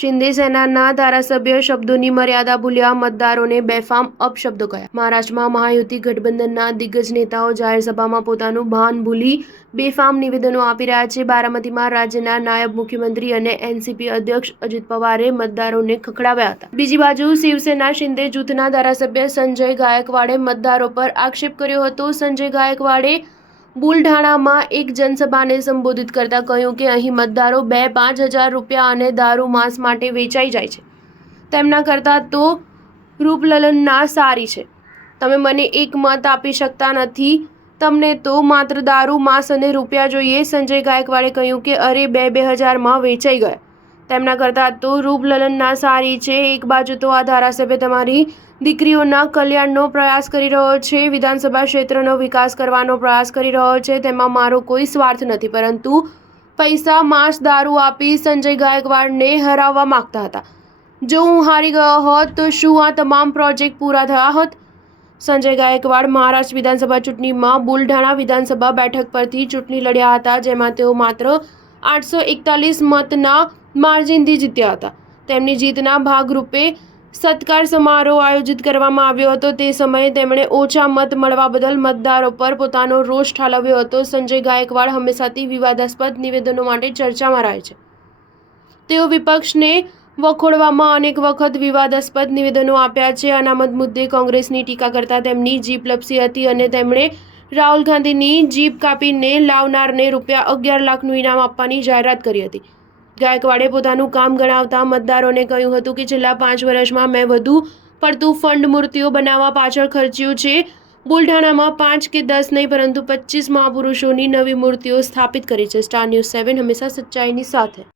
શિંદે સેનાના ધારાસભ્ય શબ્દોની મર્યાદા ભૂલ્યા, મતદારોને બેફામ અપશબ્દો કહ્યા। મહારાષ્ટ્રમાં મહાયુતિ ગઠબંધનના દિગ્ગજ નેતાઓ જાહેર સભામાં પોતાનું ભાન ભૂલી બેફામ નિવેદનો આપી રહ્યા છે। બારામતીમાં રાજ્યના નાયબ મુખ્યમંત્રી અને એનસીપી અધ્યક્ષ અજિત પવારે મતદારોને ખખડાવ્યા હતા। બીજી બાજુ શિવસેના શિંદે જૂથના ધારાસભ્ય સંજય ગાયકવાડે મતદારો પર આક્ષેપ કર્યો હતો। સંજય ગાયકવાડે બુલઢાણામાં એક જનસભાને સંબોધિત કરતા કહ્યું કે અહીં મતદારો 2-5 હજાર રૂપિયા અને દારૂ માંસ માટે વેચાઈ જાય છે, તેમના કરતાં તો રૂપલલના સારી છે। તમે મને એક મત આપી શકતા નથી, તમને તો માત્ર દારૂ માંસ અને રૂપિયા જોઈએ। સંજય ગાયકવાડે કહ્યું કે અરે 2-2 હજારમાં વેચાઈ ગયા, તેમના કરતાં તો રૂપલલના સારી છે। એક બાજુ તો આ ધારાસભ્ય તમારી દીકરીઓના કલ્યાણનો પ્રયાસ કરી રહ્યો છે, વિધાનસભા ક્ષેત્રનો વિકાસ કરવાનો પ્રયાસ કરી રહ્યો છે, તેમાં મારો કોઈ સ્વાર્થ નથી, પરંતુ પૈસા માંસ દારૂ આપી સંજય ગાયકવાડને હરાવવા માંગતા હતા। જો હું હારી ગયો હોત તો શું આ તમામ પ્રોજેક્ટ પૂરા થયા હોત? સંજય ગાયકવાડ મહારાષ્ટ્ર વિધાનસભા ચૂંટણીમાં બુલઢાણા વિધાનસભા બેઠક પરથી ચૂંટણી લડ્યા હતા, જેમાં તેઓ માત્ર 841 મતના માર્જિનથી જીત્યા હતા। તેમની જીતના ભાગરૂપે સત્કાર સમારોહ આયોજિત કરવામાં આવ્યો હતો। તે સમયે તેમણે ઓછા મત મળવા બદલ મતદારો પર પોતાનો રોષ ઠાલવ્યો હતો। સંજય ગાયકવાડ હંમેશાથી વિવાદાસ્પદ નિવેદનો માટે ચર્ચામાં રહે છે। તેઓ વિપક્ષને વખોડવામાં અનેક વખત વિવાદાસ્પદ નિવેદનો આપ્યા છે। અનામત મુદ્દે કોંગ્રેસની ટીકા કરતા તેમની જીભ લપસી હતી અને તેમણે રાહુલ ગાંધીની જીભ કાપીને લાવનારને ₹11 લાખનું ઇનામ આપવાની જાહેરાત કરી હતી। ગાયકવાડે પોતાનું કામ ગણાવતા મતદારોને કહ્યું હતું કે છેલ્લા 5 વર્ષમાં મેં વધુ પડતું ફંડ મૂર્તિઓ બનાવવા પાછળ ખર્ચ્યું છે। બુલઢાણામાં 5 કે 10 નહીં, પરંતુ 25 મહાપુરુષોની નવી મૂર્તિઓ સ્થાપિત કરી છે। સ્ટાર ન્યૂઝ 7 હંમેશા સચ્ચાઈની સાથે।